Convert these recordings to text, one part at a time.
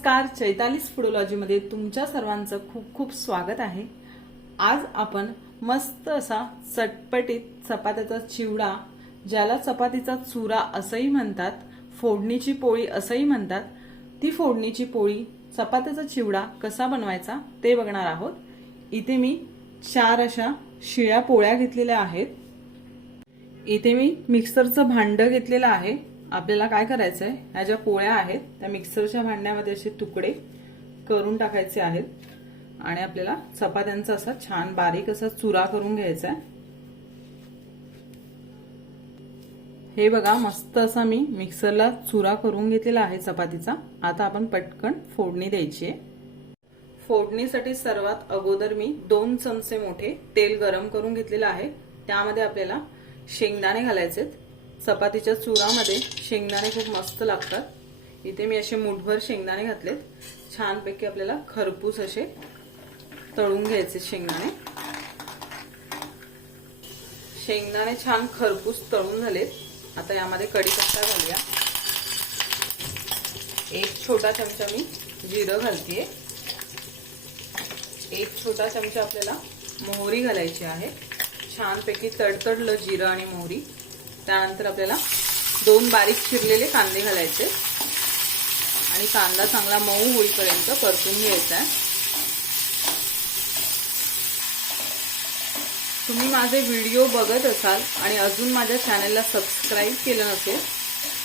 नमस्कार, चैतालीस फूडोलॉजी मध्ये तुमच्या सर्वांचं खूप खूप स्वागत आहे। आज आपण मस्त असा चटपटीत चपात्याचा चिवडा, ज्याला चपातीचा चुरा असंही म्हणतात, फोडणीची पोळी असंही म्हणतात, ती फोडणीची पोळी चपात्याचा चिवडा कसा बनवायचा ते बघणार आहोत। इथे मी 4 अशा शिळ्या पोळ्या घेतलेल्या आहेत। इथे मी मिक्सरचं भांड घेतलेलं आहे। आपल्याला काय करायचंय, ह्या ज्या पोळ्या आहेत त्या मिक्सरच्या भांड्यामध्ये असे तुकडे करून टाकायचे आहेत आणि आपल्याला चपात्यांचा असा छान बारीक असा चुरा करून घ्यायचा आहे। हे बघा, मस्त असा मी मिक्सरला चुरा करून घेतलेला आहे चपातीचा। आता आपण पटकन फोडणी द्यायची आहे। फोडणीसाठी सर्वात अगोदर मी 2 चमचे मोठे तेल गरम करून घेतलेलं आहे। त्यामध्ये आपल्याला शेंगदाणे घालायचे। चपातीच्या चुरामध्ये शेंगदाणे खूप मस्त लागतात। इथे मी असे मुठभर शेंगदाणे घातलेत। छानपैकी आपल्याला खरपूस असे तळून घ्यायचे शेंगदाणे। शेंगदाणे छान खरपूस तळून झालेत। आता यामध्ये कढीपत्ता घालूया। 1 छोटा चमचा मी जिरं घालतेय। 1 छोटा चमचा आपल्याला मोहरी घालायची आहे। छानपैकी तडतडलं जिरं आणि मोहरी। त्यानंतर आपल्याला 2 बारीक चिरलेले कांदे घालायचे आणि कांदा चांगला मऊ होईपर्यंत परतून घ्यायचा आहे। तुम्ही माझे व्हिडिओ बघत असाल आणि अजून माझ्या चॅनलला सबस्क्राइब केलं नसेल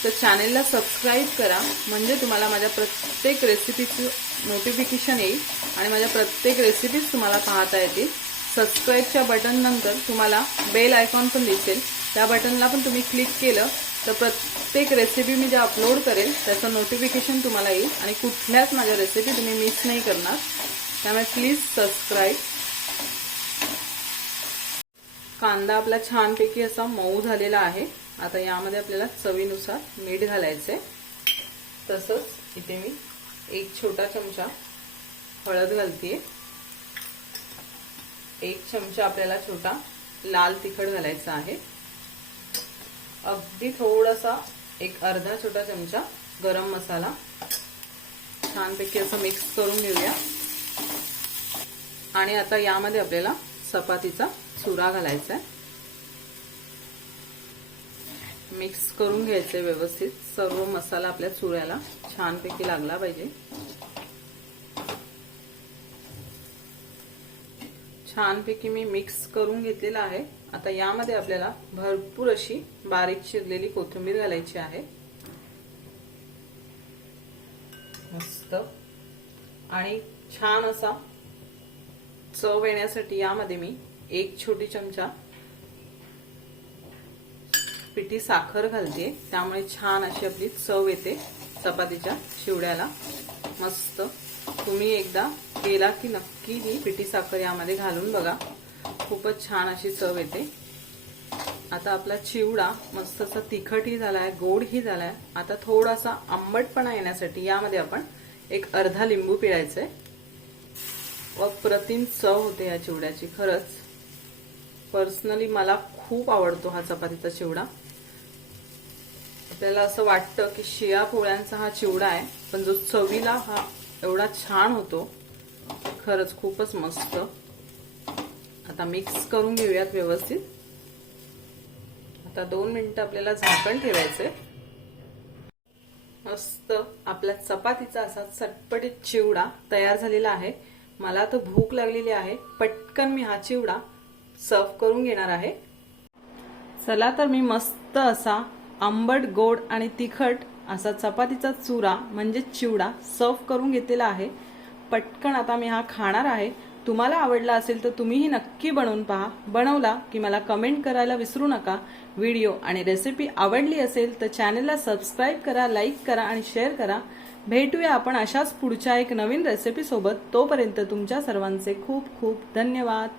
तर चॅनलला सबस्क्राइब करा, म्हणजे तुम्हाला माझ्या प्रत्येक रेसिपीचं नोटिफिकेशन येईल आणि माझ्या प्रत्येक रेसिपीज तुम्हाला पाहता येतील। सबस्क्राइबच्या बटन नंतर तुम्हाला बेल आयकॉन पण दिसेल, त्या बटनला पण तुम्ही क्लिक केलं तर प्रत्येक रेसिपी मी जे अपलोड करेल त्याचं नोटिफिकेशन तुम्हाला येईल आणि कुठल्याच माझ्या रेसिपी तुम्ही मिस नाही करणार। त्यामुळे प्लीज सबस्क्राइब। कांदा आपला छानपैकी असा मऊ झालेला आहे। आता यामध्ये आपल्याला चवीनुसार मीठ घालायचे। तसंच इथे मी 1 छोटा चमचा हळद घालतेय। 1 चमचा आपल्याला छोटा लाल तिखट घालायचा आहे। अगदी थोडासा एक अर्धा छोटा चमचा गरम मसाला। छानपैकी असं मिक्स करून घेऊया आणि आता यामध्ये आपल्याला चपातीचा चुरा घालायचा आहे। मिक्स करून घ्यायचे व्यवस्थित। सर्व मसाला आपल्या चुऱ्याला छानपैकी लागला पाहिजे। छानपैकी मी मिक्स करून घेतलेला आहे। आता यामध्ये आपल्याला भरपूर अशी बारीक चिरलेली कोथिंबीर घालायची आहे। मस्त आणि छान असा चव येण्यासाठी यामध्ये मी 1 छोटी चमचा पिठी साखर घालते। त्यामुळे छान अशी आपली चव येते चपातीच्या चिवड्याला। मस्त तुम्ही एकदा केला की नक्की ही पिठी साखर यामध्ये घालून बघा, खूपच छान अशी चव येते। आता आपला चिवडा मस्त असा तिखटही झालाय, गोडही झालाय। आता थोडासा आंबटपणा येण्यासाठी यामध्ये आपण एक अर्धा लिंबू पिळायचंय। अप्रतिम चव होते या चिवड्याची। खरंच पर्सनली मला खूप आवडतो हा चपातीचा चिवडा। आपल्याला असं वाटतं की शिळ्या पोळ्यांचा हा चिवडा आहे, पण जो चवीला हा एवढा छान होतो, खरंच खूपच मस्त। आता मिक्स करून घेऊयात व्यवस्थित। आता 2 मिनिटं आपल्याला झाकण ठेवायचे। मस्त आपला चपातीचा असा चटपटीत चिवडा तयार झालेला आहे। मला तर भूक लागलेली आहे, पटकन मी हा चिवडा सर्व करून घेणार आहे। चला तर मी मस्त असा आंबट, गोड आणि तिखट असा चपातीचा चुरा म्हणजे चिवडा सर्व करून घेतलेला आहे। पटकन आता मी हा खाणार आहे। तुम्हाला आवडला असेल तर तुम्हीही नक्की बनवून पहा। बनवला की मला कमेंट करायला विसरू नका। व्हिडिओ आणि रेसिपी आवडली असेल तर चॅनलला सबस्क्राइब करा, लाईक करा आणि शेअर करा। भेटूया आपण अशाच पुढच्या एक नवीन रेसिपी सोबत। तोपर्यंत तुमच्या सर्वांचे खूप खूप धन्यवाद।